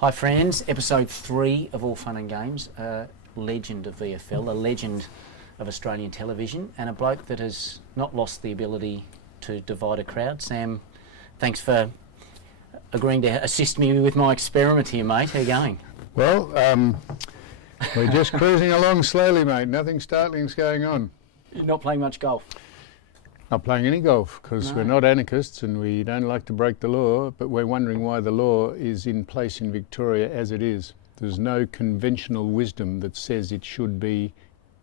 Hi friends, episode 3 of All Fun and Games, a legend of VFL, a legend of Australian television, and a bloke that has not lost the ability to divide a crowd. Sam, thanks for agreeing to assist me with my experiment here, mate. How you going? Well, we're just cruising along slowly, mate. Nothing startling's going on. You're not playing much golf? Not playing any golf, because No. we're not anarchists and we don't like to break the law, but we're wondering why the law is in place in Victoria as it is. There's no conventional wisdom that says it should be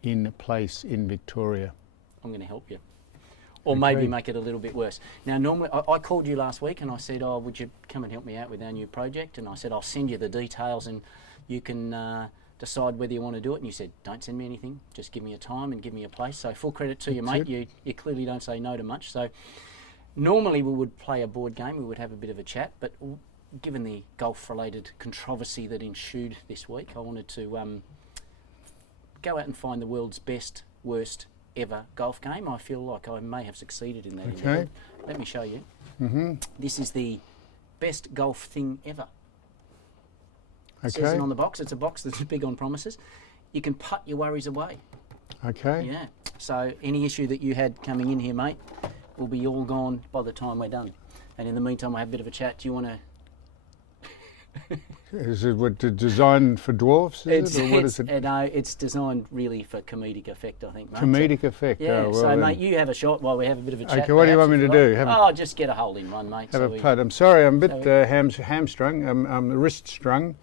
in place in Victoria. I'm going to help you. Or Okay. maybe make it a little bit worse. Now, normally, I called you last week and I said, oh, would you come and help me out with our new project? And I said, I'll send you the details and you can decide whether you want to do it. And you said, don't send me anything, just give me a time and give me a place. So full credit to you, mate. You clearly don't say no to much. So normally we would play a board game, we would have a bit of a chat, but given the golf-related controversy that ensued this week, I wanted to go out and find the world's best, worst ever golf game. I feel like I may have succeeded in that. Okay. Let me show you. Mm-hmm. This is the best golf thing ever. It says Okay. it on the box. It's a box that's big on promises. You can putt your worries away. Okay. Yeah. So any issue that you had coming in here, mate, will be all gone by the time we're done. And in the meantime, I have a bit of a chat. Do you want to... Is it what, designed for dwarfs, is it? Or what is it? No, it's designed really for comedic effect, I think, mate. Comedic effect. Yeah, Oh, well so, then. mate, you have a shot while we have a bit of a chat. Okay, what do you perhaps, want me if to you do? like. Have a- Just get a hole in one, mate. Have so a putt. I'm sorry, I'm a bit hamstrung. I'm wrist strung.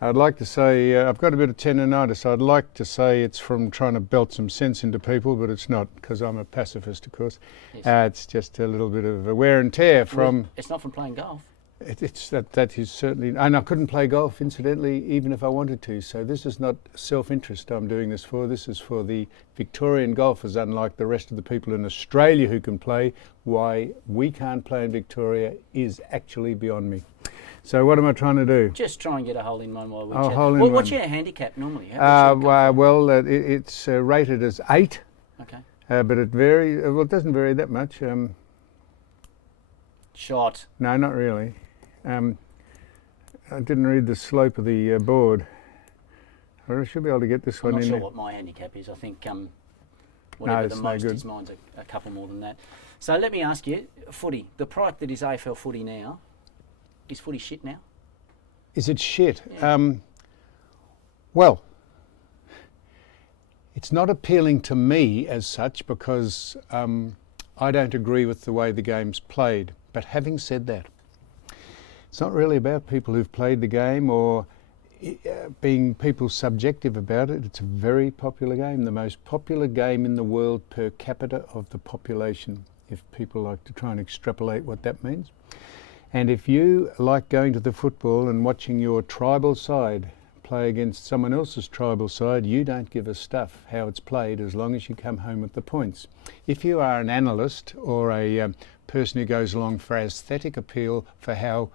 I'd like to say I've got a bit of tendonitis. I'd like to say it's from trying to belt some sense into people, but it's not, because I'm a pacifist, of course. Yes. It's just a little bit of a wear and tear from. It's not from playing golf. It's that is certainly, and I couldn't play golf, incidentally, even if I wanted to. So this is not self-interest I'm doing this for. This is for the Victorian golfers, unlike the rest of the people in Australia who can play. Why we can't play in Victoria is actually beyond me. So what am I trying to do? Just try and get a hole in one while we Oh, chat. hole in What's one. your handicap normally? What's your golf? Well, it's rated as 8, Okay. but it varies. Well, it doesn't vary that much. Shot. No, not really. I didn't read the slope of the board. I should be able to get this I'm one not in sure there. what my handicap is. I think whatever it's the no most good. is, mine's a couple more than that. So let me ask you, footy, the product that is AFL footy now, is footy shit now? Is it shit? Yeah. Well, it's not appealing to me as such because I don't agree with the way the game's played. But having said that, it's not really about people who've played the game or being people subjective about it. It's a very popular game, the most popular game in the world per capita of the population, if people like to try and extrapolate what that means. And if you like going to the football and watching your tribal side play against someone else's tribal side, you don't give a stuff how it's played as long as you come home with the points. If you are an analyst or a person who goes along for aesthetic appeal for how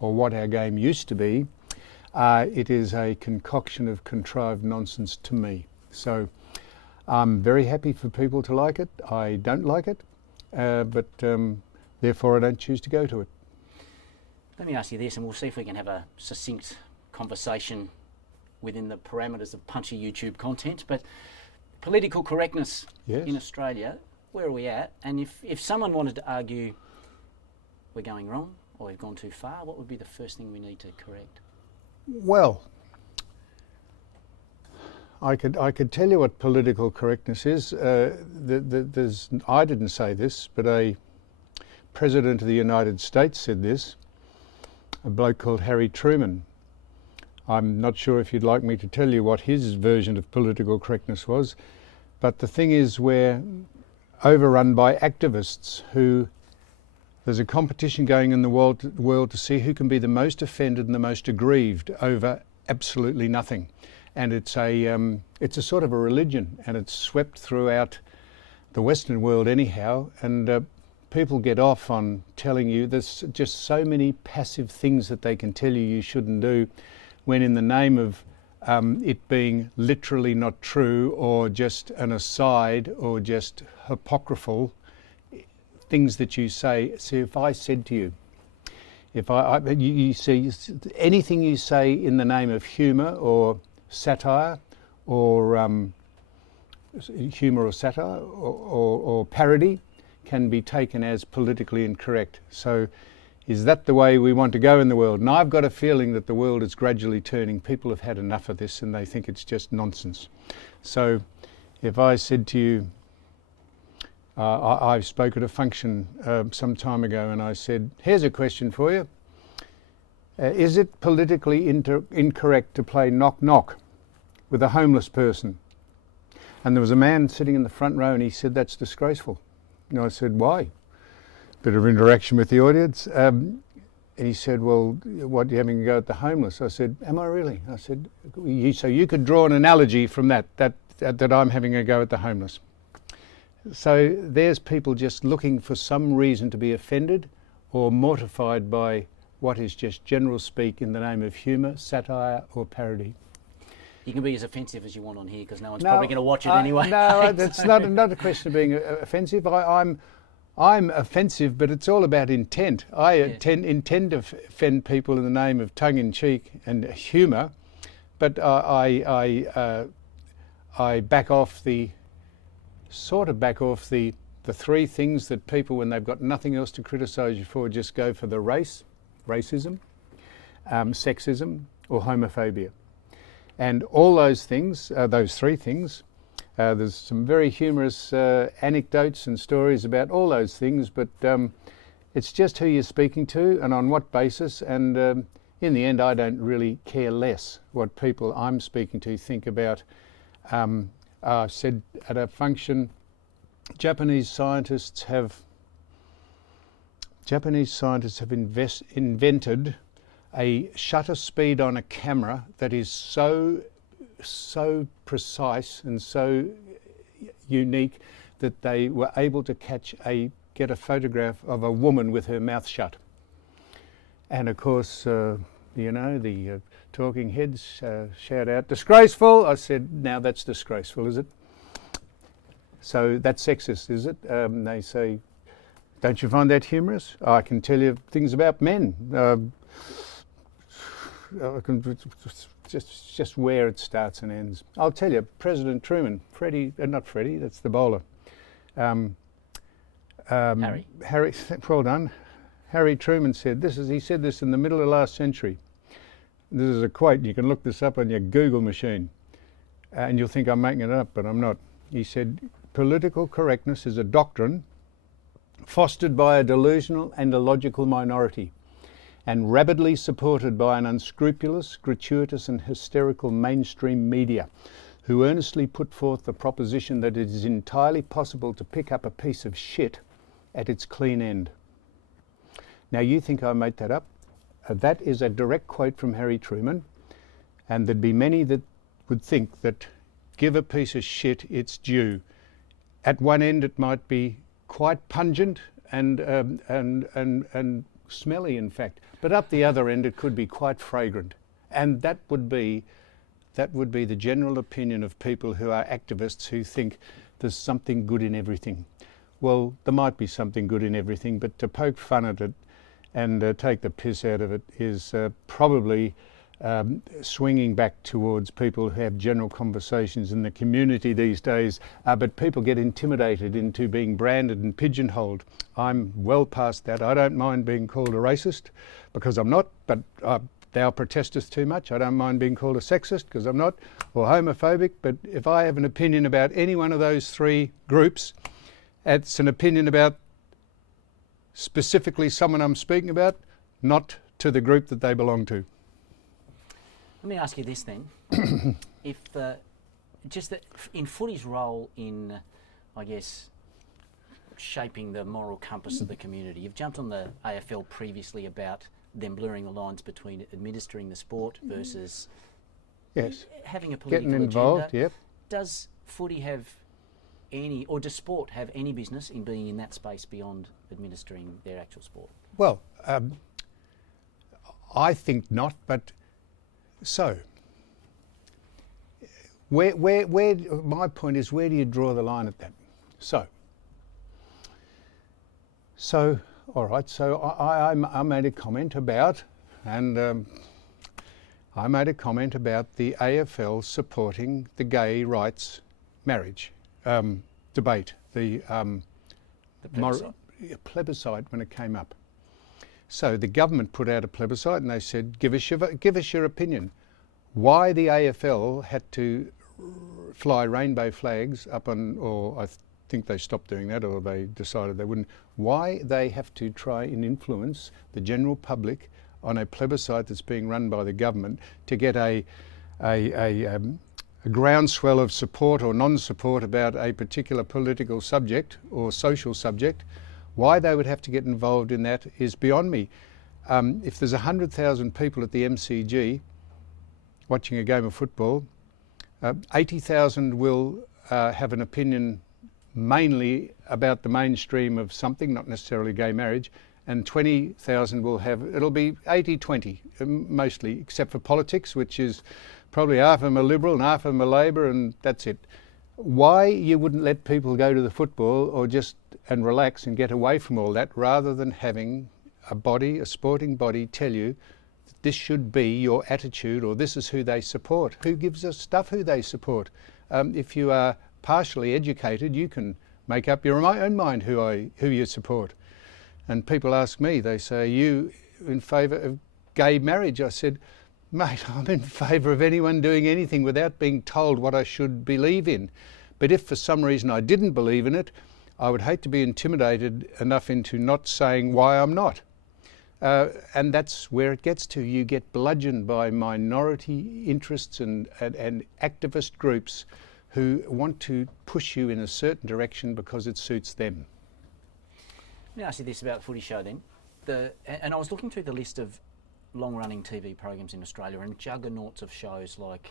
or what our game used to be, it is a concoction of contrived nonsense to me. So I'm very happy for people to like it. I don't like it, but therefore I don't choose to go to it. Let me ask you this, and we'll see if we can have a succinct conversation within the parameters of punchy YouTube content. But political correctness Yes. in Australia, where are we at? And if someone wanted to argue we're going wrong or we've gone too far, what would be the first thing we need to correct? Well, I could tell you what political correctness is. I didn't say this, but a president of the United States said this, a bloke called Harry Truman. I'm not sure if you'd like me to tell you what his version of political correctness was, but the thing is we're overrun by activists who, there's a competition going in the world to see who can be the most offended and the most aggrieved over absolutely nothing. And it's a sort of a religion, and it's swept throughout the Western world anyhow, and people get off on telling you there's just so many passive things that they can tell you shouldn't do, when in the name of it being literally not true or just an aside or just apocryphal things that you say. See, if I said to you, If you see anything you say in the name of humour or satire, or or parody, can be taken as politically incorrect. So is that the way we want to go in the world? And I've got a feeling that the world is gradually turning. People have had enough of this and they think it's just nonsense. So if I said to you, I spoke at a function some time ago and I said, here's a question for you. Is it politically incorrect to play knock knock with a homeless person? And there was a man sitting in the front row and he said, that's disgraceful. And I said, why? Bit of interaction with the audience. And he said, well, what, you having a go at the homeless? I said, am I really? I said, so you could draw an analogy from that I'm having a go at the homeless. So there's people just looking for some reason to be offended or mortified by what is just general speak in the name of humour, satire or parody. You can be as offensive as you want on here because no one's probably going to watch it anyway. No, that's not a question of being offensive. I'm offensive, but it's all about intent. I intend to offend people in the name of tongue-in-cheek and humour, but I back off the three things that people, when they've got nothing else to criticise you for, just go for the racism, sexism or homophobia. And all those things, those three things, there's some very humorous anecdotes and stories about all those things, but it's just who you're speaking to and on what basis, and in the end I don't really care less what people I'm speaking to think about. I said at a function, Japanese scientists have invented a shutter speed on a camera that is so precise and so unique that they were able to get a photograph of a woman with her mouth shut. And of course, the talking heads shout out, disgraceful. I said, now that's disgraceful, is it? So that's sexist, is it? They say, don't you find that humorous? I can tell you things about men. I can just where it starts and ends. I'll tell you, President Truman, not Freddie, that's the bowler. Harry, well done. Harry Truman said this. He said this in the middle of last century. This is a quote. You can look this up on your Google machine, and you'll think I'm making it up, but I'm not. He said, "Political correctness is a doctrine fostered by a delusional and illogical minority, and rabidly supported by an unscrupulous, gratuitous and hysterical mainstream media, who earnestly put forth the proposition that it is entirely possible to pick up a piece of shit at its clean end." Now you think I made that up? That is a direct quote from Harry Truman, and there'd be many that would think that give a piece of shit its due. At one end it might be quite pungent and smelly, in fact, but up the other end it could be quite fragrant, and that would be the general opinion of people who are activists who think there's something good in everything. Well, there might be something good in everything, but to poke fun at it and take the piss out of it is probably swinging back towards people who have general conversations in the community these days, but people get intimidated into being branded and pigeonholed. I'm well past that. I don't mind being called a racist, because I'm not, but thou protestest too much. I don't mind being called a sexist, because I'm not, or homophobic, but if I have an opinion about any one of those three groups, it's an opinion about specifically someone I'm speaking about, not to the group that they belong to. Let me ask you this then. If just that in footy's role in, I guess, shaping the moral compass of the community, you've jumped on the AFL previously about them blurring the lines between administering the sport versus having a political getting involved. agenda. Yep. Does footy have any, or does sport have any business in being in that space beyond administering their actual sport? Well, I think not, but so where my point is, where do you draw the line at that? So all right, so I made a comment about, and I made a comment about the AFL supporting the gay rights marriage debate, the plebiscite when it came up. So the government put out a plebiscite and they said, give us your opinion. Why the AFL had to fly rainbow flags up on, or I think they stopped doing that, or they decided they wouldn't. Why they have to try and influence the general public on a plebiscite that's being run by the government to get a groundswell of support or non-support about a particular political subject or social subject. Why they would have to get involved in that is beyond me. If there's 100,000 people at the MCG watching a game of football, 80,000 will have an opinion mainly about the mainstream of something, not necessarily gay marriage, and 20,000 will have, it'll be 80-20 mostly, except for politics, which is probably half of them are Liberal and half of them are Labor, and that's it. Why you wouldn't let people go to the football or just and relax and get away from all that, rather than having a sporting body tell you that this should be your attitude or this is who they support. Who gives a stuff who they support? If you are partially educated, you can make up your own mind who you support. And people ask me, they say, are you in favour of gay marriage? I said, mate, I'm in favour of anyone doing anything without being told what I should believe in. But if for some reason I didn't believe in it, I would hate to be intimidated enough into not saying why I'm not. And that's where it gets to. You get bludgeoned by minority interests and activist groups who want to push you in a certain direction because it suits them. Let me ask you this about the Footy Show then. And I was looking through the list of long-running TV programs in Australia and juggernauts of shows like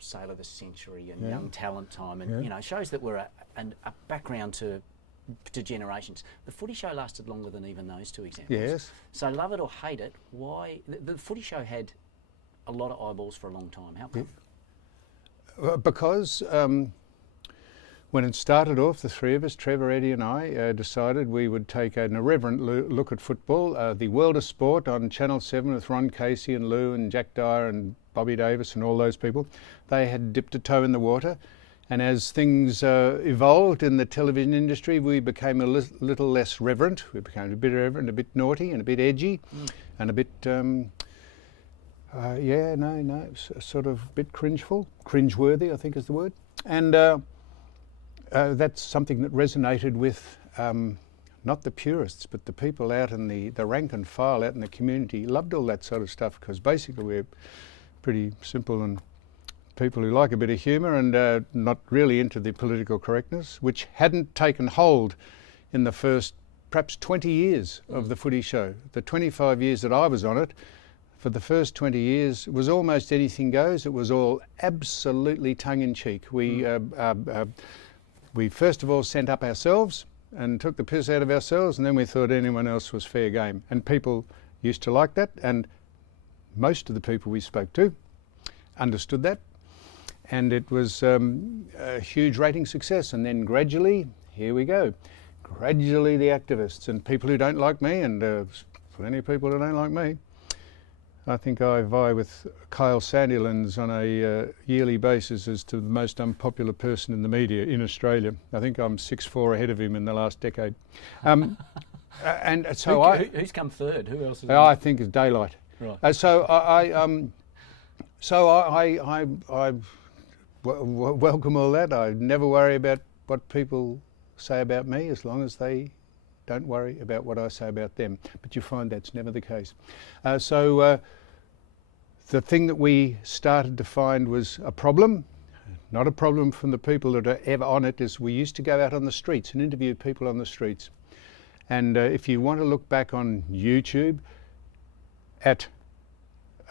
Sale of the Century and Young Talent Time and shows that were a background to generations. The Footy Show lasted longer than even those two examples. Yes. So love it or hate it, why the Footy Show had a lot of eyeballs for a long time. How come? Because when it started off, the three of us, Trevor, Eddie and I, decided we would take an irreverent look at football. The World of Sport on Channel 7 with Ron Casey and Lou and Jack Dyer and Bobby Davis and all those people. They had dipped a toe in the water. And as things evolved in the television industry, we became a little less reverent. We became a bit irreverent, a bit naughty and a bit edgy and a bit, sort of a bit cringeworthy, I think is the word. And that's something that resonated with not the purists, but the people out in the rank and file out in the community. Loved all that sort of stuff because basically we're pretty simple and people who like a bit of humour and not really into the political correctness, which hadn't taken hold in the first perhaps 20 years of the Footy Show. The 25 years that I was on it, for the first 20 years was almost anything goes. It was all absolutely tongue-in-cheek. We first of all sent up ourselves and took the piss out of ourselves, and then we thought anyone else was fair game. And people used to like that, and most of the people we spoke to understood that. And it was a huge rating success. And then gradually, here we go, gradually the activists and people who don't like me, and plenty of people who don't like me. I think I vie with Kyle Sandilands on a yearly basis as to the most unpopular person in the media in Australia. I think I'm 6'4" ahead of him in the last decade. And so who's come third? Who else? I think it's Daylight. Right. So I welcome all that. I never worry about what people say about me as long as they don't worry about what I say about them. But you find that's never the case. The thing that we started to find was a problem, not a problem from the people that are ever on it, is we used to go out on the streets and interview people on the streets. And if you want to look back on YouTube at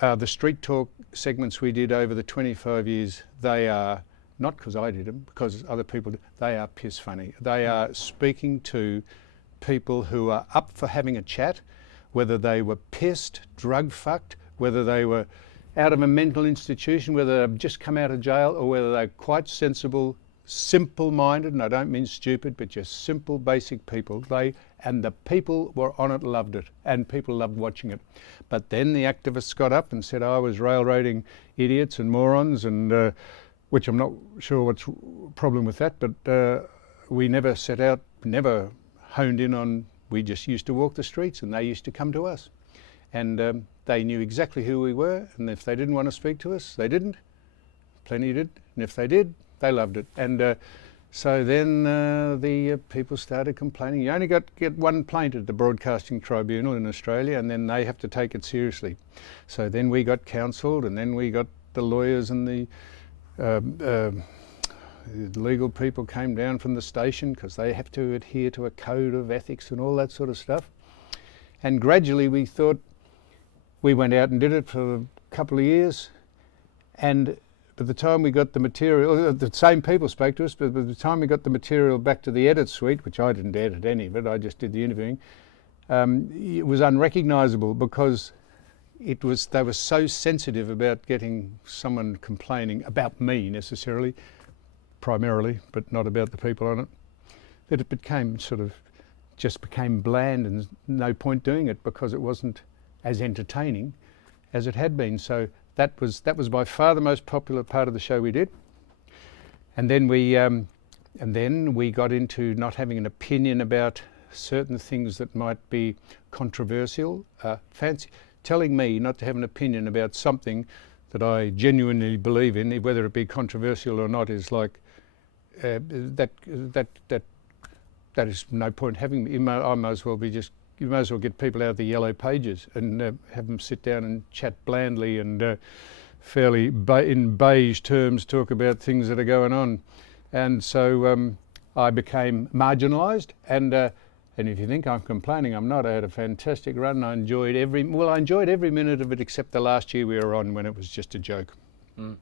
the street talk segments we did over the 25 years, they are, not because I did them, because other people did, they are piss funny. They are speaking to people who are up for having a chat, whether they were pissed, drug fucked, whether they were out of a mental institution, whether they've just come out of jail, or whether they're quite sensible simple-minded, and I don't mean stupid, but just simple, basic people. And the people were on it, loved it, and people loved watching it. But then the activists got up and said I was railroading idiots and morons, and which I'm not sure what's the problem with that, but we never set out, never honed in on, we just used to walk the streets and they used to come to us. And they knew exactly who we were, and if they didn't want to speak to us, they didn't. Plenty did, and if they did, they loved it. And so then the people started complaining. You only get one plaint at the Broadcasting Tribunal in Australia, and then they have to take it seriously. So then we got counselled, and then we got the lawyers and the legal people came down from the station because they have to adhere to a code of ethics and all that sort of stuff. And gradually we thought, we went out and did it for a couple of years, and by the time we got the material, the same people spoke to us, but by the time we got the material back to the edit suite, which I didn't edit any of it, I just did the interviewing, it was unrecognisable because they were so sensitive about getting someone complaining about me necessarily, primarily, but not about the people on it, that it became just became bland and no point doing it because it wasn't as entertaining as it had been. So that was by far the most popular part of the show we did. And then we got into not having an opinion about certain things that might be controversial. Telling me not to have an opinion about something that I genuinely believe in, whether it be controversial or not, is like that is no point having me. I might as well be you might as well get people out of the yellow pages and have them sit down and chat blandly and fairly in beige terms talk about things that are going on. And so I became marginalised, and if you think I'm complaining, I'm not. I had a fantastic run. I enjoyed every minute of it except the last year we were on when it was just a joke. Mm.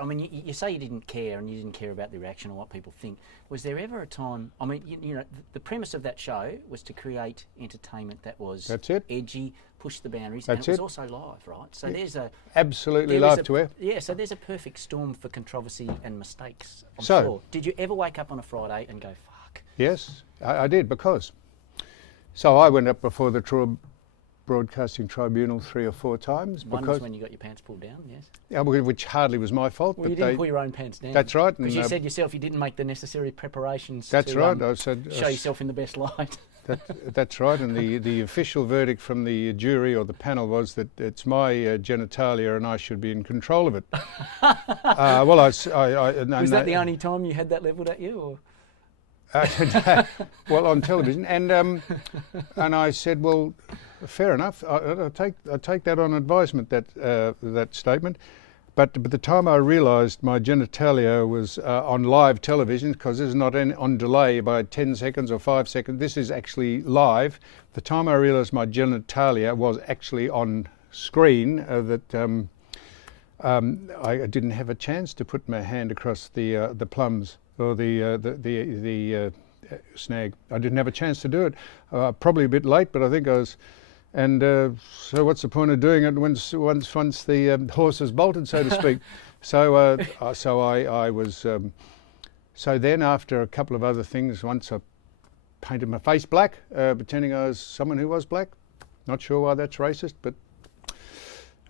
I mean, you say you didn't care and you didn't care about the reaction or what people think. Was there ever a time, I mean, you know, the premise of that show was to create entertainment that was edgy, push the boundaries, and it was also live, right? So there's absolutely live to air. Yeah, so there's a perfect storm for controversy and mistakes, I'm sure. Did you ever wake up on a Friday and go, fuck? Yes, I did, because so I went up before the Broadcasting Tribunal 3 or 4 times. One was when you got your pants pulled down, yes? Yeah, which hardly was my fault. Well, but you didn't pull your own pants down. That's right. Because you said yourself you didn't make the necessary preparations that's to right. I said, show yourself in the best light. That's right, and the official verdict from the jury or the panel was that it's my genitalia and I should be in control of it. Was that the only time you had that levelled at you? Or? Well, on television, and I said, well, fair enough. I take that on advisement, that statement. But by the time I realised my genitalia was on live television, because this is not on delay by 10 seconds or 5 seconds, this is actually live. The time I realised my genitalia was actually on screen, I didn't have a chance to put my hand across the plums or the snag. I didn't have a chance to do it. Probably a bit late, but I think I was. And so what's the point of doing it once the horse has bolted, so to speak? So I was. So then, after a couple of other things, once I painted my face black, pretending I was someone who was black. Not sure why that's racist, but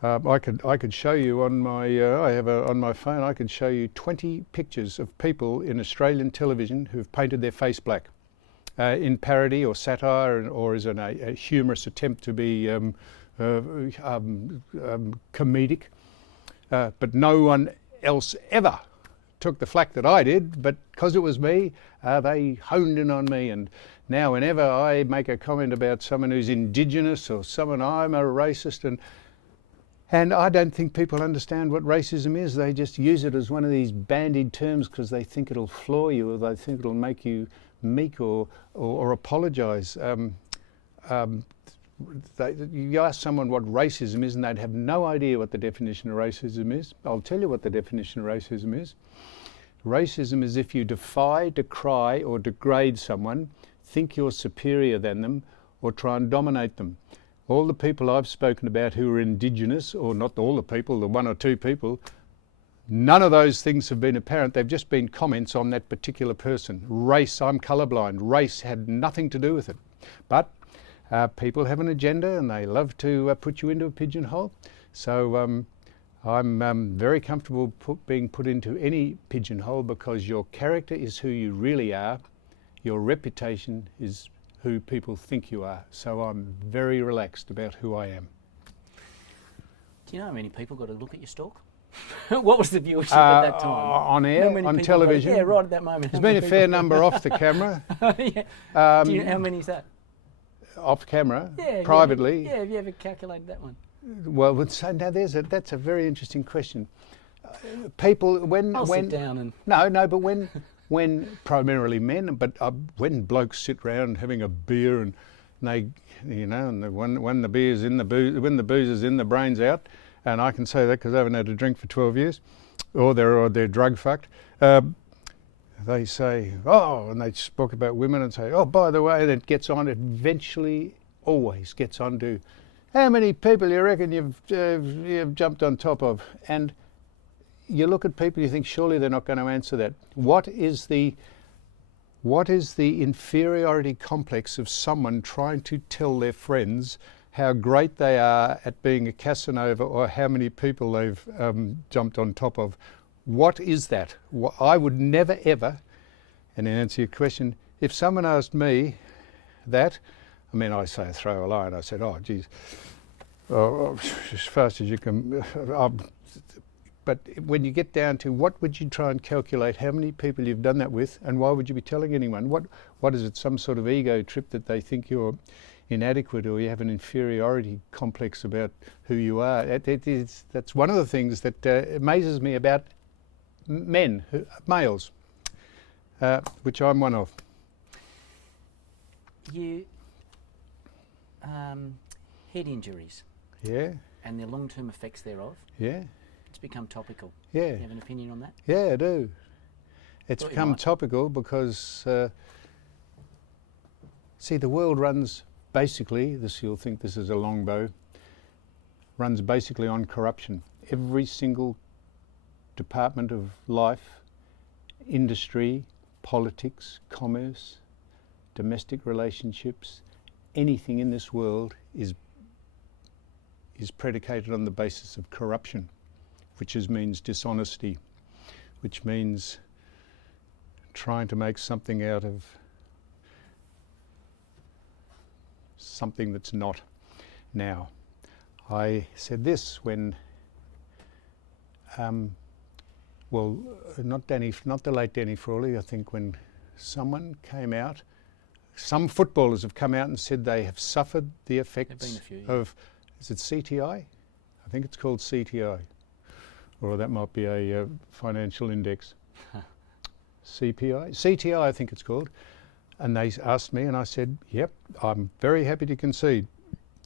I could show you on my on my phone. I could show you 20 pictures of people in Australian television who've painted their face black. In parody or satire, or as a humorous attempt to be comedic. But no one else ever took the flack that I did, but because it was me, they honed in on me. And now whenever I make a comment about someone who's Indigenous or someone, I'm a racist, and I don't think people understand what racism is. They just use it as one of these bandied terms because they think it'll floor you, or they think it'll make you meek or apologise. You ask someone what racism is and they'd have no idea what the definition of racism is. I'll tell you what the definition of racism is. Racism is if you defy, decry or degrade someone, think you're superior than them, or try and dominate them. All the people I've spoken about who are Indigenous, or not all the people, the 1 or 2 people, None of those things have been apparent. They've just been comments on that particular person. Race, I'm colourblind. Race had nothing to do with it. But people have an agenda and they love to put you into a pigeonhole. So I'm very comfortable being put into any pigeonhole, because your character is who you really are. Your reputation is who people think you are. So I'm very relaxed about who I am. Do you know how many people got a look at your stalk? What was the viewership at that time? On air, on television? Yeah, right at that moment. There's been a fair number off the camera. Yeah. Do you know how many is that? Off camera, Yeah. privately. Have you ever calculated that one? Well, so now that's a very interesting question. People, I'll sit down and... No, but when primarily men, but when blokes sit round having a beer and they, you know, and when the beer's in the booze, when the booze is in, the brain's out, and I can say that because I haven't had a drink for 12 years, or they're drug fucked. They say, oh, and they spoke about women and say, oh, by the way, that gets on, it eventually always gets on to, how many people you reckon you've jumped on top of? And you look at people, you think surely they're not going to answer that. What is the inferiority complex of someone trying to tell their friends how great they are at being a Casanova, or how many people they've jumped on top of? What is that? I would never ever, and to answer your question, if someone asked me that, I mean, I say throw a line, I said, oh, geez, as fast as you can. But when you get down to what would you try and calculate how many people you've done that with, and why would you be telling anyone? What is it, some sort of ego trip that they think you're inadequate, or you have an inferiority complex about who you are? That's one of the things that amazes me about men, males, which I'm one of. You, head injuries. Yeah. And the long-term effects thereof. Yeah. It's become topical. Yeah. You have an opinion on that? Yeah, I do. It's Thought you become might. topical because, see, the world runs basically, you'll think this is a long bow, runs basically on corruption. Every single department of life, industry, politics, commerce, domestic relationships, anything in this world is predicated on the basis of corruption, which means dishonesty, which means trying to make something out of something that's not. Now, I said this when, not the late Danny Frawley, I think when someone came out, some footballers have come out and said they have suffered the effects of, is it CTI? I think it's called CTI. Or that might be a financial index. CPI? CTI, I think it's called. And they asked me, and I said, yep, I'm very happy to concede.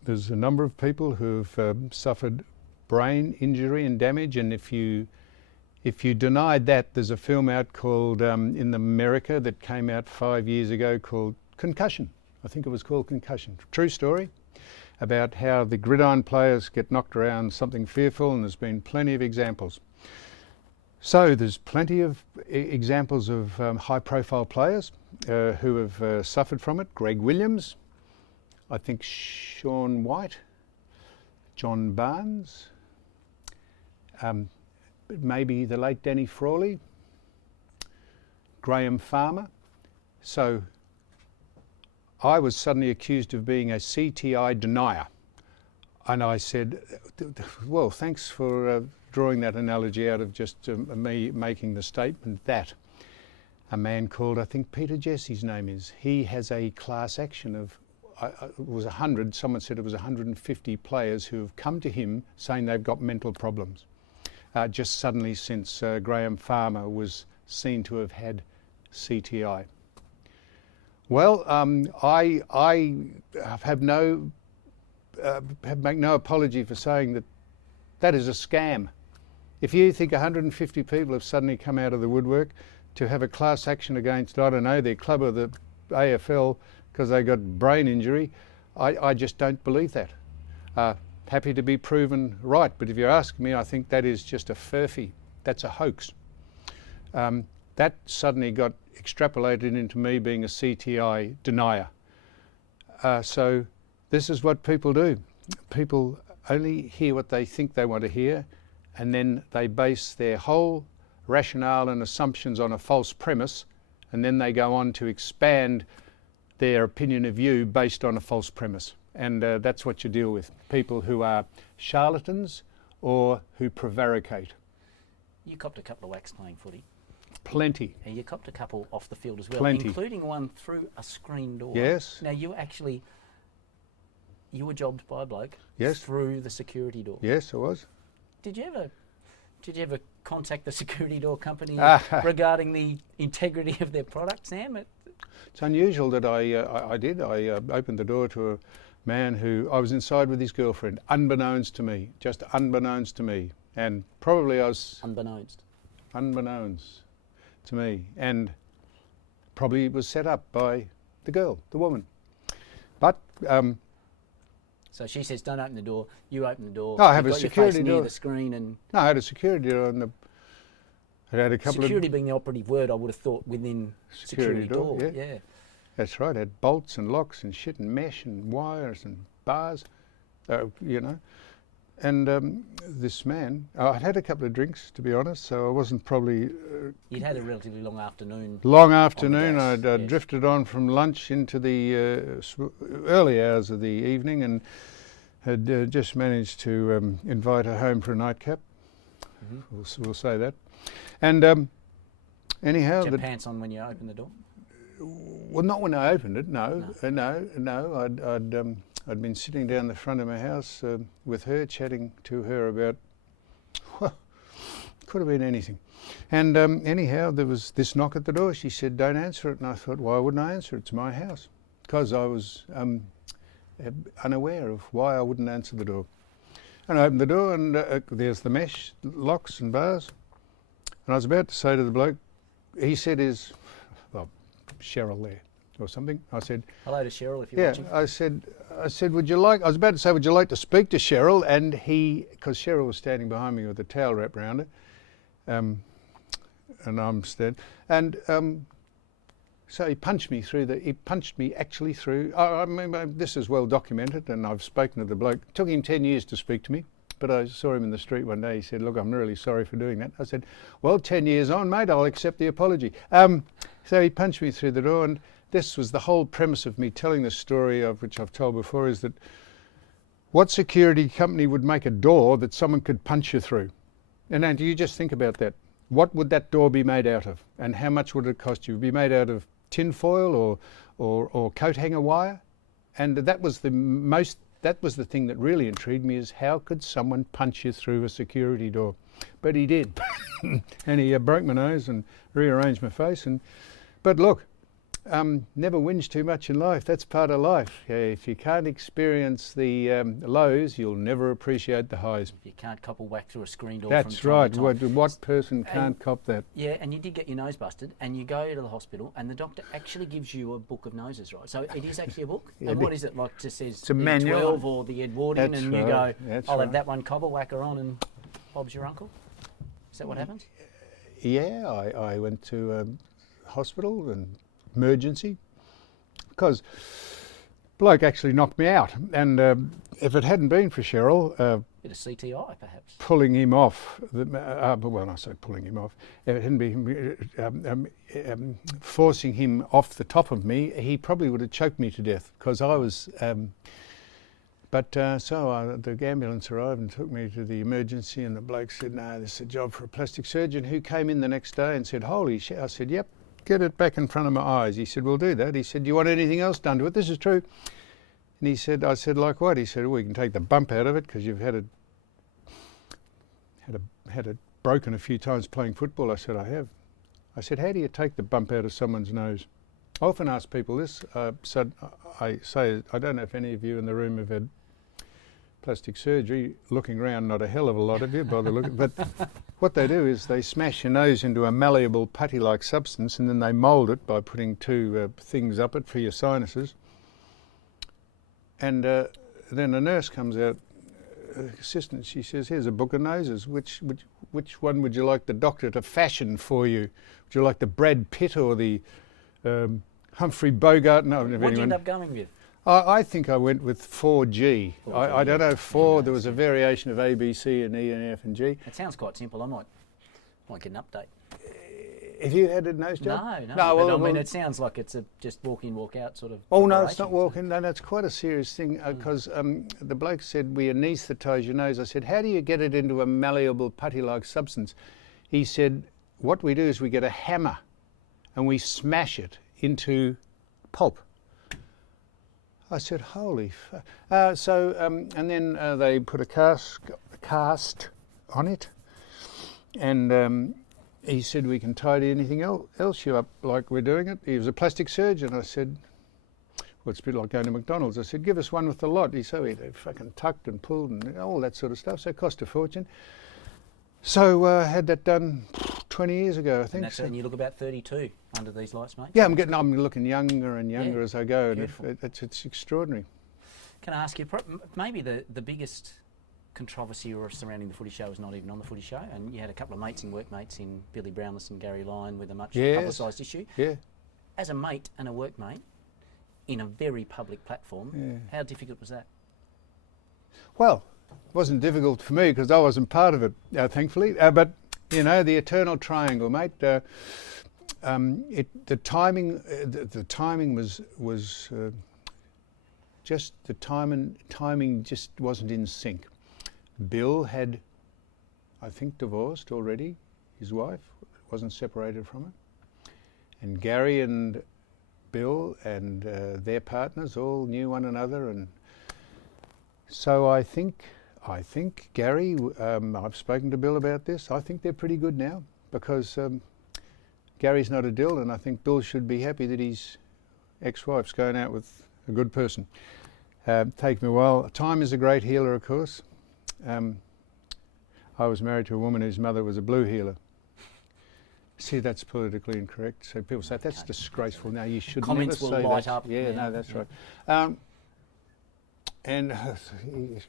There's a number of people who've suffered brain injury and damage, and if you denied that, there's a film out called, in America, that came out 5 years ago called Concussion. I think it was called Concussion. True story about how the gridiron players get knocked around something fearful, and there's been plenty of examples. So there's plenty of examples of high-profile players who have suffered from it. Greg Williams, I think Sean White, John Barnes, maybe the late Danny Frawley, Graham Farmer. So I was suddenly accused of being a CTI denier. And I said, well, thanks for drawing that analogy out of just me making the statement that a man called, I think Peter Jesse's name is, he has a class action of, it was 100, someone said it was 150 players who have come to him saying they've got mental problems. Just suddenly since Graham Farmer was seen to have had CTI. Well, I make no apology for saying that that is a scam. If you think 150 people have suddenly come out of the woodwork to have a class action against, I don't know, their club or the AFL because they got brain injury, I just don't believe that. Happy to be proven right, but if you ask me, I think that is just a furphy. that's a hoax. That suddenly got extrapolated into me being a CTI denier. So this is what people do. People only hear what they think they want to hear, and then they base their whole rationale and assumptions on a false premise, and then they go on to expand their opinion of you based on a false premise. And that's what you deal with. People who are charlatans or who prevaricate. You copped a couple of whacks playing footy. Plenty. And you copped a couple off the field as well, Plenty. including one through a screen door. Yes. Now you were jobbed by a bloke. Yes. Through the security door. Yes, I was. Did you ever contact the security door company regarding the integrity of their product, Sam? It's unusual that I did. I opened the door to a man who I was inside with his girlfriend, unbeknownst to me, just unbeknownst to me, and probably I was unbeknownst to me, and probably it was set up by the woman. But so she says, "Don't open the door." You open the door. No, I have a got security your face door near the screen, and no, I had a security door, and it had a couple security of being the operative word, I would have thought within security door. Yeah. That's right. It had bolts and locks and shit and mesh and wires and bars, you know. And this man, I'd had a couple of drinks, to be honest, so I wasn't probably... You'd had a relatively long afternoon. I'd drifted on from lunch into the early hours of the evening and had just managed to invite her home for a nightcap. Mm-hmm. We'll say that. And anyhow... Did you have pants on when you opened the door? Well, not when I opened it, no. I'd been sitting down the front of my house with her, chatting to her about, well, could have been anything. And anyhow, there was this knock at the door. She said, "Don't answer it." And I thought, why wouldn't I answer it? It's my house. Because I was unaware of why I wouldn't answer the door. And I opened the door, and there's the mesh locks and bars. And I was about to say to the bloke, he said is, well, Cheryl there or something. I said, "Hello to Cheryl if you're watching." I said, would you like, I was about to say, would you like to speak to Cheryl? And because Cheryl was standing behind me with a towel wrapped around her, and I'm standing, and so he punched me actually through, I mean, this is well documented, and I've spoken to the bloke. It took him 10 years to speak to me. But I saw him in the street one day. He said, "Look, I'm really sorry for doing that." I said, "Well, 10 years on, mate, I'll accept the apology." So he punched me through the door, and this was the whole premise of me telling this story, of which I've told before, is that what security company would make a door that someone could punch you through? And do you just think about that? What would that door be made out of? And how much would it cost you? Would it be made out of tin foil or coat hanger wire? And that was the thing that really intrigued me, is how could someone punch you through a security door? But he did. And he broke my nose and rearranged my face. But look, never whinge too much in life. That's part of life. If you can't experience the lows, you'll never appreciate the highs. You can't cop a whack through a screen door. That's from right. time to time. What person can't cop that? Yeah, and you did get your nose busted, and you go to the hospital, and the doctor actually gives you a book of noses, right? So it is actually a book. Yeah, and what is it like? Just says it's a manual. 12 or the Edwardian, That's and you right. go, "I'll have that one cobble whacker on," and Bob's your uncle. Is that what happens? Yeah, I went to hospital and emergency, because bloke actually knocked me out, and if it hadn't been for Cheryl Bit of CTI, perhaps. pulling him off, well, I say pulling him off, if it hadn't been forcing him off the top of me, he probably would have choked me to death, because I was so the ambulance arrived and took me to the emergency, and the bloke said, "No, this is a job for a plastic surgeon," who came in the next day and said, "Holy shit." I said, "Yep, get it back in front of my eyes." He said, "We'll do that." He said, "Do you want anything else done to it?" This is true. And he said, I said, "Like what?" He said, "Well, you can take the bump out of it because you've had it broken a few times playing football." I said, "I have." I said, "How do you take the bump out of someone's nose?" I often ask people this. So I say, I don't know if any of you in the room have had plastic surgery. Looking around, not a hell of a lot of you by the look. But what they do is they smash your nose into a malleable putty-like substance, and then they mould it by putting two things up it for your sinuses. And then a nurse comes out, assistant. She says, "Here's a book of noses. Which which one would you like the doctor to fashion for you? Would you like the Brad Pitt or the Humphrey Bogart? No, What did you end up going with? I think I went with 4G. 4G, I don't know, Yeah, there was a variation of A, B, C and E and F and G. It sounds quite simple. I might get an update. Have you had a nose job? No. No, But well, I mean, it sounds like it's a just walk in, walk out sort of. Oh no, it's not operation, walking. No, it's quite a serious thing because the bloke said we anaesthetise your nose. I said, how do you get it into a malleable putty-like substance? He said, what we do is we get a hammer and we smash it into pulp. I said, holy fuck. And then they put a cast on it, and he said, we can tidy anything else you up like we're doing it. He was a plastic surgeon. I said, well, it's a bit like going to McDonald's. I said, give us one with the lot. He said, they fucking tucked and pulled and all that sort of stuff, so it cost a fortune. So I had that done 20 years ago, I think. And you look about 32 under these lights, mate. Yeah, I'm looking younger and younger as I go, and it's extraordinary. Can I ask you, maybe the biggest controversy surrounding the Footy Show is not even on the Footy Show, and you had a couple of workmates in Billy Brownless and Garry Lyon with a much publicised issue. Yeah. As a mate and a workmate in a very public platform, how difficult was that? Well, it wasn't difficult for me because I wasn't part of it, thankfully. But you know, the eternal triangle, mate. The timing was just the timing just wasn't in sync. Bill had, I think, divorced already. His wife wasn't separated from her, and Garry and Bill and their partners all knew one another, and so I think Garry, I've spoken to Bill about this, I think they're pretty good now because Gary's not a dill, and I think Bill should be happy that his ex-wife's going out with a good person. Take me a while. Time is a great healer, of course. I was married to a woman whose mother was a blue healer. See, that's politically incorrect. So people say, that's disgraceful. No, you should never say that. Comments will light up. Yeah, no, that's right. And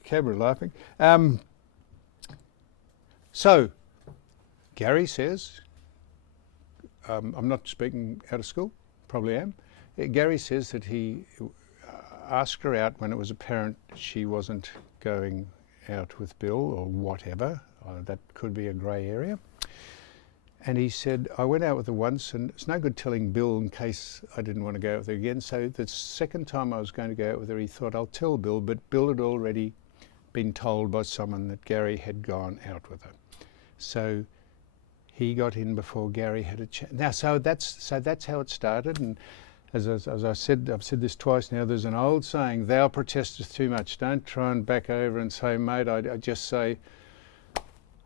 camera laughing. So, Garry says, I'm not speaking out of school, probably am. Garry says that he asked her out when it was apparent she wasn't going out with Bill or whatever. That could be a grey area. And he said, I went out with her once, and it's no good telling Bill in case I didn't want to go out with her again. So the second time I was going to go out with her, he thought, I'll tell Bill, but Bill had already been told by someone that Garry had gone out with her. So he got in before Garry had a chance. Now, so that's how it started. And as I said, I've said this twice now, there's an old saying, thou protestest too much. Don't try and back over and say, mate, I just say,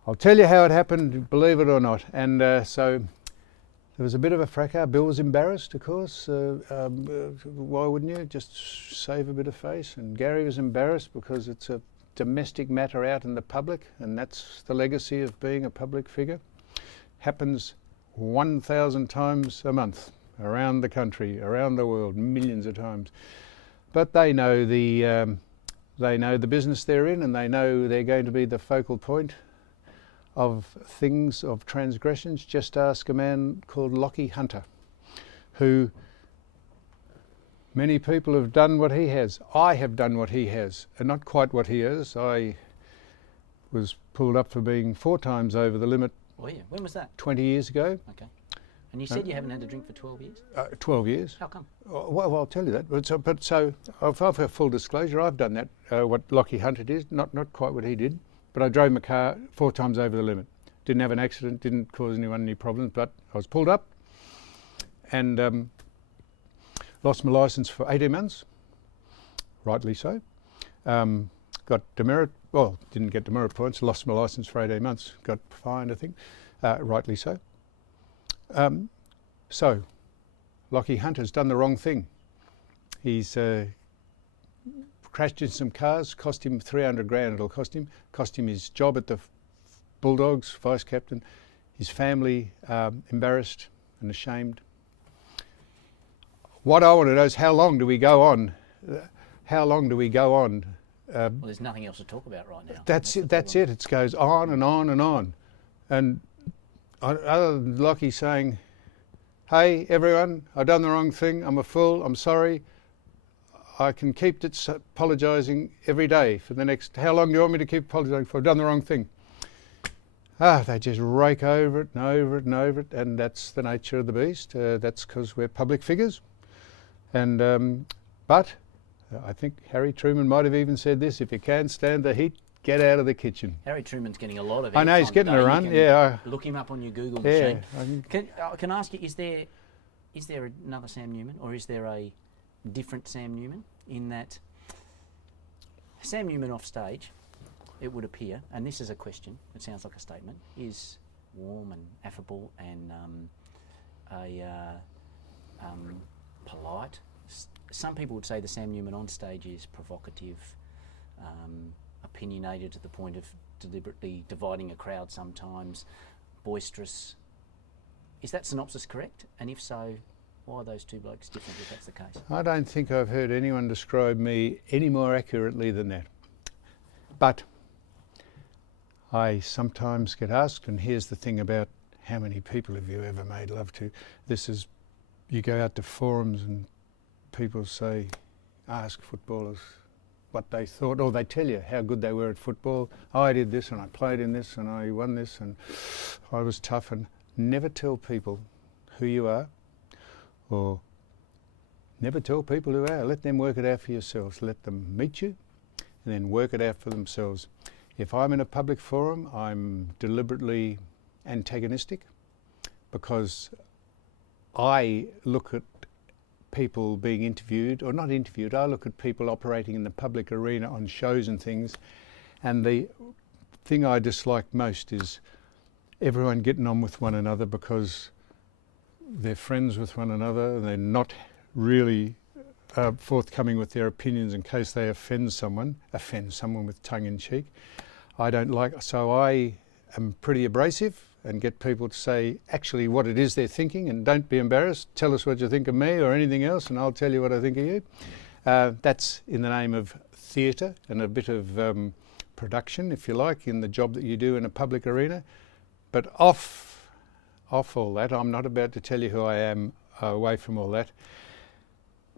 I'll tell you how it happened, believe it or not. And so there was a bit of a fracas. Bill was embarrassed, of course. Why wouldn't you? Just save a bit of face. And Garry was embarrassed because it's a domestic matter out in the public, and that's the legacy of being a public figure. Happens 1,000 times a month around the country, around the world, millions of times. But they know the business they're in, and they know they're going to be the focal point of things, of transgressions. Just ask a man called Lockie Hunter, who many people have done what he has. I have done what he has, and not quite what he is. I was pulled up for being 4 times over the limit. Oh yeah, when was that? 20 years ago. Okay. And you said you haven't had a drink for 12 years? 12 years. How come? Well, I'll tell you that. But so, I've got full disclosure, I've done that, what Lockie Hunter did, not quite what he did. But I drove my car 4 times over the limit. Didn't have an accident, didn't cause anyone any problems, but I was pulled up and lost my licence for 18 months, rightly so. Got demerit, well, didn't get demerit points, lost my licence for 18 months, got fined, I think, rightly so. So, Lockie Hunter's done the wrong thing. He's crashed into some cars, cost him 300 grand, it'll cost him his job at the Bulldogs, vice captain, his family embarrassed and ashamed. What I want to know is how long do we go on? How long do we go on? Well, there's nothing else to talk about right now. That's it. It goes on and on and on. And other than Lockie saying, hey everyone, I've done the wrong thing, I'm a fool, I'm sorry, I can keep apologising every day for the next, how long do you want me to keep apologising for? I've done the wrong thing. They just rake over it and over it and over it, and that's the nature of the beast. That's because we're public figures. And but I think Harry Truman might have even said this: if you can't stand the heat, get out of the kitchen. Harry Truman's getting a lot of. I know he's getting a run. Yeah, look him up on your Google machine. Yeah, can I ask you: is there another Sam Newman, or is there a different Sam Newman? In that Sam Newman off stage, it would appear, and this is a question, it sounds like a statement, is warm and affable and polite. Some people would say the Sam Newman on stage is provocative, opinionated to the point of deliberately dividing a crowd sometimes, boisterous. Is that synopsis correct? And if so, why are those two blokes different if that's the case? I don't think I've heard anyone describe me any more accurately than that. But I sometimes get asked, and here's the thing about how many people have you ever made love to? This is, you go out to forums and people say, ask footballers what they thought, or they tell you how good they were at football. I did this and I played in this and I won this and I was tough. And never tell people who you are, or never tell people who are. Let them work it out for yourselves. Let them meet you and then work it out for themselves. If I'm in a public forum, I'm deliberately antagonistic because I look at people being interviewed, or not interviewed, I look at people operating in the public arena on shows and things, and the thing I dislike most is everyone getting on with one another because they're friends with one another and they're not really forthcoming with their opinions in case they offend someone with tongue in cheek. I don't like, so I am pretty abrasive and get people to say actually what it is they're thinking, and don't be embarrassed, tell us what you think of me or anything else and I'll tell you what I think of you. That's in the name of theatre and a bit of production, if you like, in the job that you do in a public arena. But off all that, I'm not about to tell you who I am away from all that,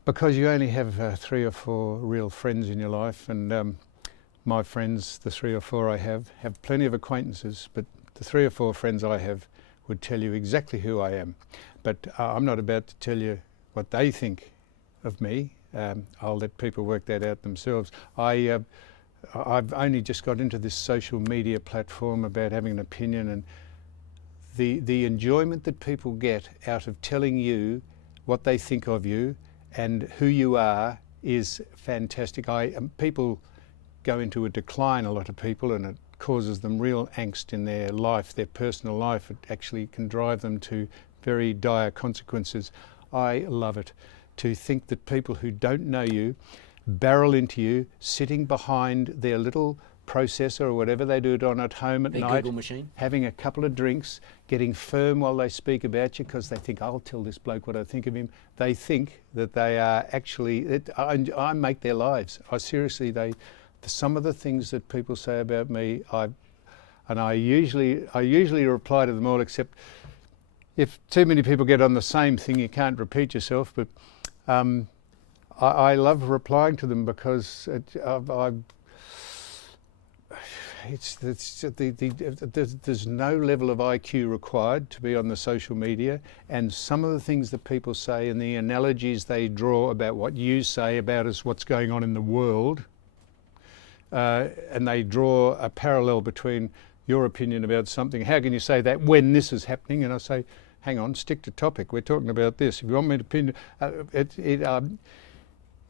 because you only have 3 or 4 real friends in your life, and my friends, the 3 or 4 I have plenty of acquaintances, but the 3 or 4 friends I have would tell you exactly who I am. But I'm not about to tell you what they think of me. I'll let people work that out themselves. I've only just got into this social media platform about having an opinion, and the enjoyment that people get out of telling you what they think of you and who you are is fantastic. People go into a decline, a lot of people, and it causes them real angst in their life, their personal life. It actually can drive them to very dire consequences. I love it to think that people who don't know you barrel into you, sitting behind their little processor or whatever they do it on at home at night, Google machine, having a couple of drinks, getting firm while they speak about you because they think, I'll tell this bloke what I think of him. They think that they are actually, I make their lives. Some of the things that people say about me, I usually reply to them all, except if too many people get on the same thing, you can't repeat yourself. But I love replying to them because there's no level of IQ required to be on the social media, and some of the things that people say and the analogies they draw about what you say about us, what's going on in the world, and they draw a parallel between your opinion about something. How can you say that when this is happening? And I say, hang on, stick to topic. We're talking about this. If you want me to opinion,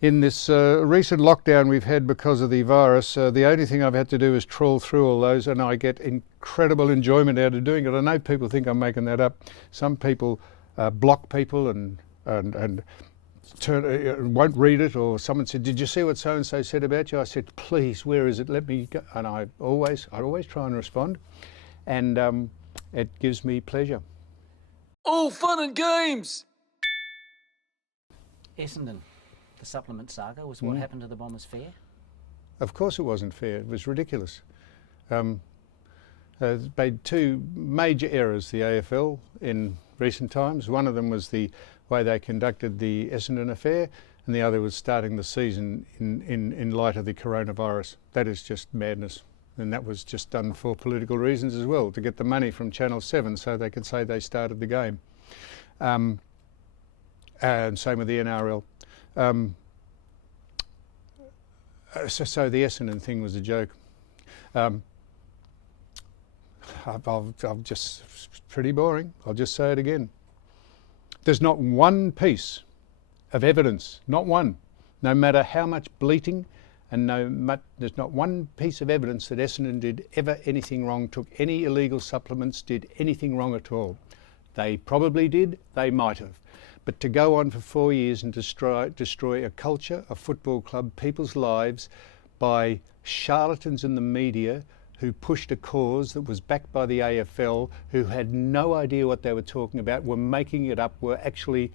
in this recent lockdown we've had because of the virus, the only thing I've had to do is trawl through all those, and I get incredible enjoyment out of doing it. I know people think I'm making that up. Some people block people and won't read it, or someone said, did you see what so-and-so said about you? I said, please, where is it? Let me go. And I always try and respond, and it gives me pleasure. All fun and games! Essendon, the supplement saga was what happened to the Bombers fair? Of course it wasn't fair. It was ridiculous. made two major errors, the AFL, in recent times. One of them was the way they conducted the Essendon affair, and the other was starting the season in light of the coronavirus. That is just madness. And that was just done for political reasons as well, to get the money from Channel 7 so they could say they started the game. And same with the NRL. So the Essendon thing was a joke. I'll just, pretty boring. I'll just say it again. There's not one piece of evidence, not one, no matter how much bleating, and there's not one piece of evidence that Essendon did ever anything wrong, took any illegal supplements, did anything wrong at all. They probably did, they might have. But to go on for 4 years and destroy a culture, a football club, people's lives by charlatans in the media who pushed a cause that was backed by the AFL, who had no idea what they were talking about, were making it up, were actually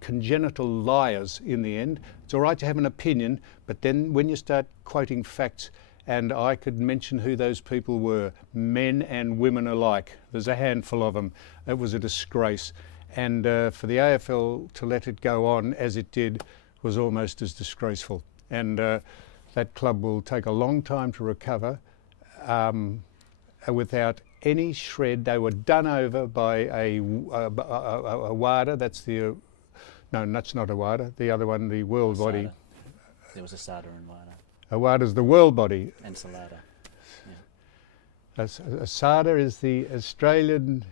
congenital liars in the end. It's all right to have an opinion, but then when you start quoting facts, and I could mention who those people were, men and women alike, there's a handful of them, it was a disgrace. And for the AFL to let it go on as it did was almost as disgraceful. And that club will take a long time to recover without any shred. They were done over by a WADA, that's the, no, that's not a WADA, the other one, the world body. There was a SADA and WADA. A WADA's the world body. And SALADA. A SADA is the Australian...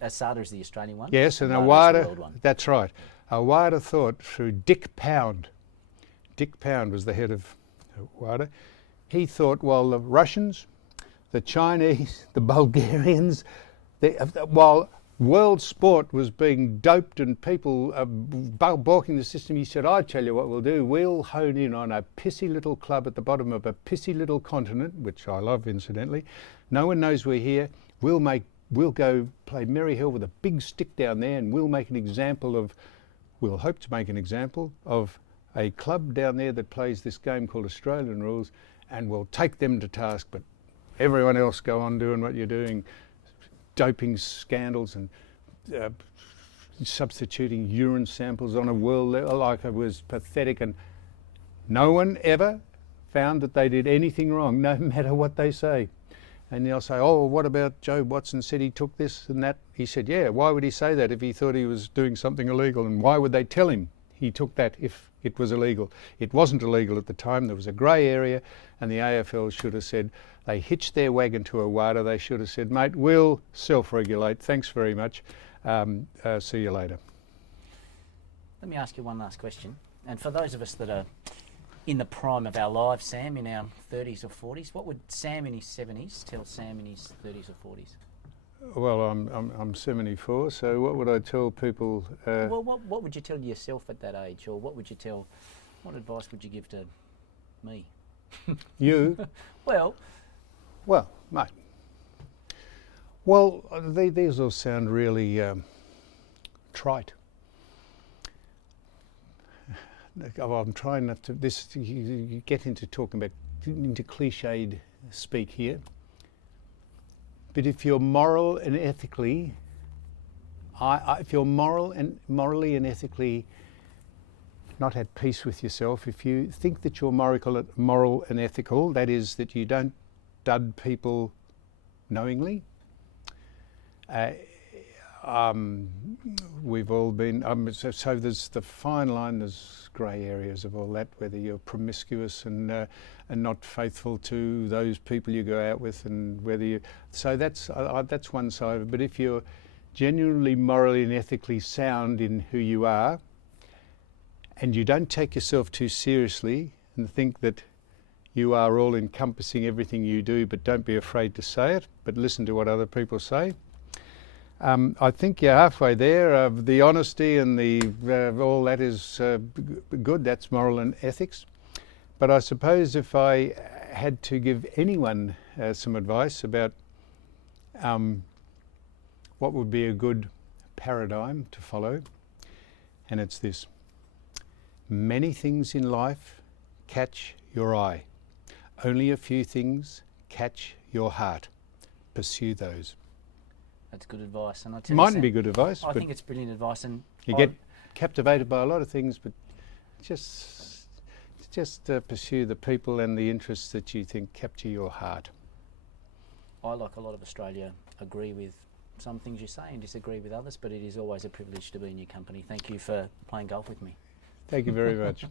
A SADA is the Australian one? Yes, and a WADA is the WADA, world one. that's right. A WADA thought through Dick Pound. Dick Pound was the head of WADA. He thought, well, the Russians, the Chinese, the Bulgarians, while world sport was being doped and people balking the system, he said, I tell you what we'll do, we'll hone in on a pissy little club at the bottom of a pissy little continent, which I love incidentally. No one knows we're here. We'll go play Merry Hill with a big stick down there, and we'll make an example of, we'll hope to make an example of a club down there that plays this game called Australian rules, and we'll take them to task, but everyone else go on doing what you're doing, doping scandals and substituting urine samples on a world level, like it was pathetic, and no one ever found that they did anything wrong, no matter what they say. And they'll say, oh, what about Joe Watson said he took this and that? He said, yeah, why would he say that if he thought he was doing something illegal? And why would they tell him he took that if it was illegal? It wasn't illegal at the time. There was a grey area, and the AFL should have said, they hitched their wagon to a WADA. They should have said, mate, we'll self-regulate. Thanks very much. See you later. Let me ask you one last question. And for those of us that are in the prime of our lives, Sam, in our 30s or 40s, what would Sam in his 70s tell Sam in his 30s or 40s? Well, I'm 74, so what would I tell people? Well, what would you tell yourself at that age, or what advice would you give to me? You? Well, mate. Well, these all sound really trite. I'm trying not to. You get into talking about cliched speak here. But if you're moral and ethically, if you're morally and ethically not at peace with yourself, if you think that you're moral and ethical, that is, that you don't dud people knowingly. We've all been, so there's the fine line, there's grey areas of all that, whether you're promiscuous and not faithful to those people you go out with, and whether you, so that's one side of it. But if you're genuinely morally and ethically sound in who you are, and you don't take yourself too seriously and think that you are all encompassing everything you do, but don't be afraid to say it, but listen to what other people say. I think you're halfway there. The honesty and the all that is good. That's moral and ethics. But I suppose if I had to give anyone some advice about what would be a good paradigm to follow, and it's this: many things in life catch your eye. Only a few things catch your heart. pursue those. That's good advice. And I tell you, Mightn't Sam, be good advice, I but think it's brilliant advice. And you I- get captivated by a lot of things, but just pursue the people and the interests that you think capture your heart. I, like a lot of Australia, agree with some things you say and disagree with others, but it is always a privilege to be in your company. Thank you for playing golf with me. Thank you very much.